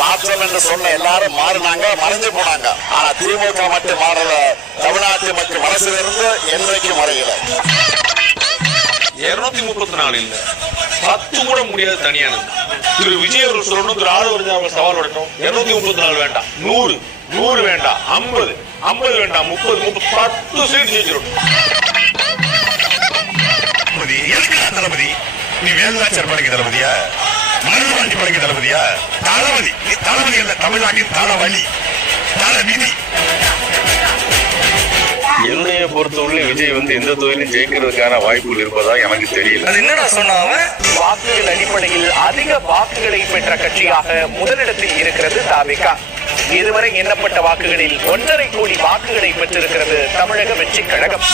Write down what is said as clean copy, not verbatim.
மாற்றம் என்று சொன்ன எல்லாரும் மாறினாங்க, மறைஞ்சு போனாங்க. ஆனா திமுக மட்டும் மாறல. தமிழ்நாட்டு மக்கள் மனசுல இருந்து என்றைக்கும் மறையல. 234 இல்ல 10 கூட முடியாது. தனியானது திரு விஜய் அவர்கள் சொல்லணும், திரு ஆளுநர் அவங்க சவால் விடணும். 234 வேண்டாம், 100 வேண்டாம், 50 வேண்டாம், 30 10 சீட் ஜெயிச்சிடும். தளபதி நீ வேலுநாச்சியார் படைக்கு தளபதியா, மருதுபாண்டி படைக்கு தளபதியா? தளபதி நீ தளபதி இல்ல, தமிழ்நாட்டின் தளபதி, தளபதி. என்னைய பொறுத்தவரை விஜய் எந்த தொகுதியிலும் ஜெயிக்கிறதுக்கான வாய்ப்புகள் இருப்பதா எனக்கு தெரியல. அது என்னடா சொன்னாங்க? வாக்குகள் அடிப்படையில் அதிக வாக்குகளை பெற்ற கட்சியாக முதலிடத்தில் இருக்கிறது தாவேகா. இதுவரை எண்ணப்பட்ட வாக்குகளில் 1.5 கோடி வாக்குகளை பெற்றிருக்கிறது தமிழக வெற்றி கழகம்.